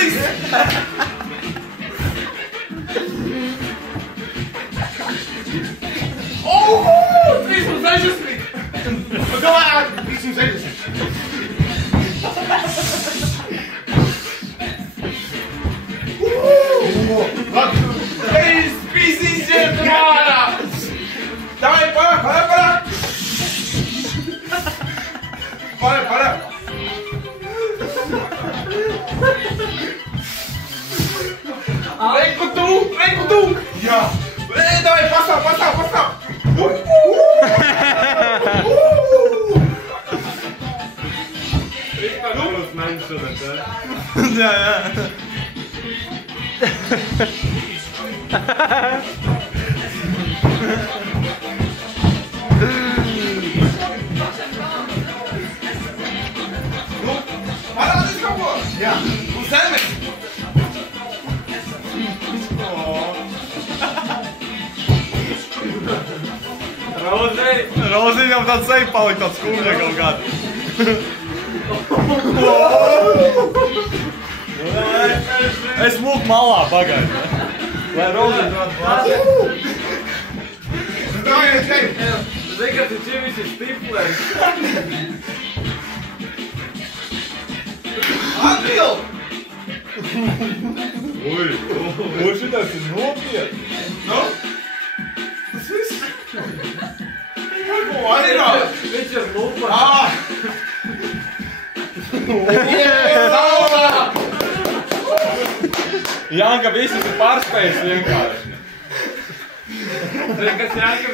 viss! Oh! 360! Nu vai ātri, 360! Ej, spīsīs iet ārā! Davai, para! Para! Reku tu! Jā! Davai, pastāv! Jā. Nu, parādīs kaut ko? Jā. Uz zemes! Rozī jau tāds seja palika, tāds skumļa kaut kāda. Es mūku malā pagaidu. Lai Rozī rāda klāt. Zini, ka tu čivis ir stiplēs. Atbild! Ui, šitais ir nopietni. Nu? Tas viss? Ko vairāk? Viņš ir lupā. Janka, visus ir pārspējis vienkārši. Zini, kas Janka